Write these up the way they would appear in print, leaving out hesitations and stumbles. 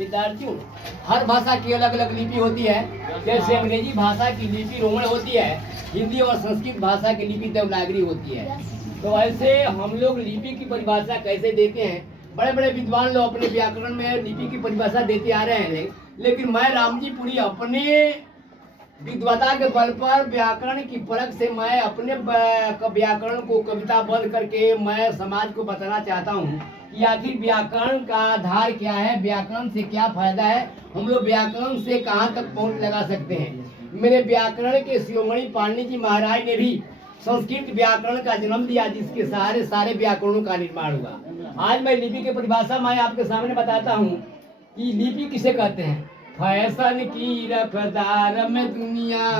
विद्यार्थियों, हर भाषा की अलग अलग लिपि होती है। जैसे अंग्रेजी भाषा की लिपि रोमन होती है, हिंदी और संस्कृत भाषा की लिपि देवनागरी होती है। तो ऐसे हम लोग लिपि की परिभाषा कैसे देते हैं? बड़े बड़े विद्वान लोग अपने व्याकरण में लिपि की परिभाषा देते आ रहे हैं, लेकिन मैं रामजी पुरी अपने विद्वता के बल पर व्याकरण की परख से मैं अपने व्याकरण को कविता बंद करके मैं समाज को बताना चाहता हूँ कि आखिर व्याकरण का आधार क्या है, व्याकरण से क्या फायदा है, हम लोग व्याकरण से कहाँ तक पहुँच लगा सकते हैं। मेरे व्याकरण के शिरोमणि पाणिनि जी महाराज ने भी संस्कृत व्याकरण का जन्म दिया, जिसके सहारे सारे व्याकरणों का निर्माण हुआ। आज मैं लिपि की परिभाषा मैं आपके सामने बताता हूँ कि लिपि किसे कहते हैं। फैशन की रफ्तार में दुनिया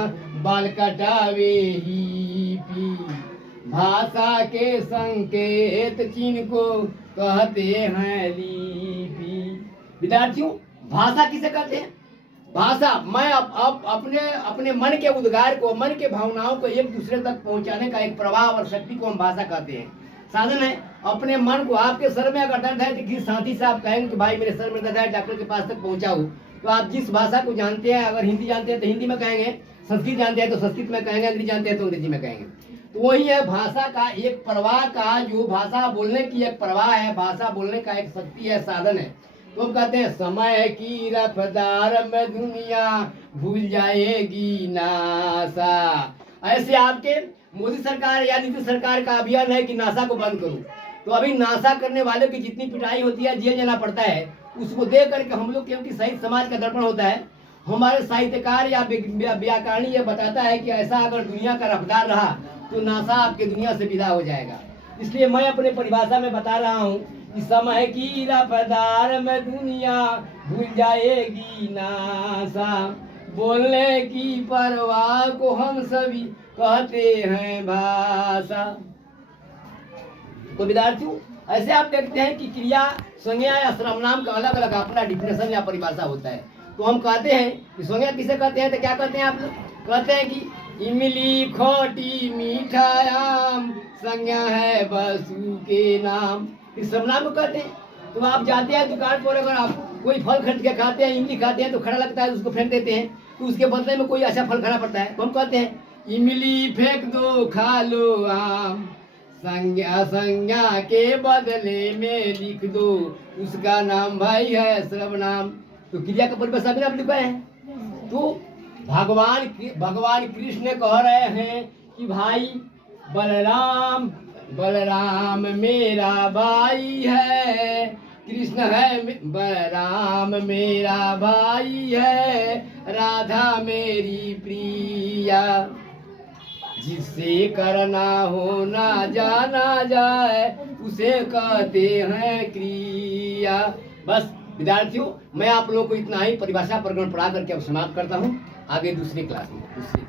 बाल कटावे ही पी, भाषा के संकेत चिन्ह को कहते हैं लिपि। विद्यार्थियों, भाषा किसे कहते हैं? भाषा मैं अब अपने मन के उद्गार को, मन के भावनाओं को एक दूसरे तक पहुंचाने का एक प्रभाव और शक्ति को हम भाषा कहते हैं। साधन है अपने मन को। आपके सर में अगर दर्द है तो किसी साथी से आप कहेंगे कि भाई मेरे सर में दर्द है, डॉक्टर के पास तक पहुंचाओ, तो आप जिस भाषा को जानते हैं, अगर हिंदी जानते हैं तो हिंदी में कहेंगे, संस्कृत जानते हैं तो संस्कृत में कहेंगे, अंग्रेजी जानते हैं तो अंग्रेजी में कहेंगे। तो वही है भाषा का एक प्रवाह का, जो भाषा बोलने की एक प्रवाह है, भाषा बोलने का एक शक्ति है, साधन है। तो हम कहते हैं समय की रफ्तार में दुनिया भूल जाएगी नासा। ऐसे आपके मोदी सरकार या नीतीश सरकार का अभियान है कि नासा को बंद करो। तो अभी नासा करने वालों की जितनी पिटाई होती है, जेल जाना पड़ता है, उसको देख करके हम लोग, क्योंकि साहित्य समाज का दर्पण होता है, हमारे साहित्यकार या व्याकरणी ये बताता है कि ऐसा अगर दुनिया का रफ्तार रहा तो नासा आपके दुनिया से विदा हो जाएगा। इसलिए मैं अपने परिभाषा में बता रहा हूँ कि समय की रफ्तार में दुनिया भूल जाएगी नासा, बोलने की परवाह को हम सभी कहते हैं भाषा। तो विद्यार्थियों, ऐसे आप देखते हैं कि क्रिया, संज्ञा या सर्वनाम का अलग अलग अपना डिफिनेशन या परिभाषा होता है। तो हम कहते हैं कि संज्ञा किसे कहते हैं, तो क्या कहते हैं आप लोग? कहते हैं कि इमली खोटी मीठा आम, संज्ञा है वस्तु के नाम। इस सर्वनाम को कहते हैं। तो आप जाते हैं दुकान पर, अगर आप कोई फल खरीद के खाते हैं, इमली खाते हैं तो खड़ा लगता है, उसको फेंक देते हैं, तो उसके बदले में कोई अच्छा फल खाना पड़ता है। तो हम कहते हैं इमली फेंक दो खा लो आम, संज्ञा के बदले में लिख दो उसका नाम भाई है सर्वनाम। तो क्रिया का परिभाषा भी आप लिखा है। तो भगवान कृष्ण कह रहे हैं कि भाई बलराम मेरा भाई है, कृष्ण है बलराम मेरा भाई है, राधा मेरी प्रिया, जिससे करना हो ना जाना जाए उसे कहते हैं क्रिया। बस विद्यार्थियों, मैं आप लोगों को इतना ही परिभाषा प्रकरण पढ़ा करके अब समाप्त करता हूँ। आगे दूसरी क्लास में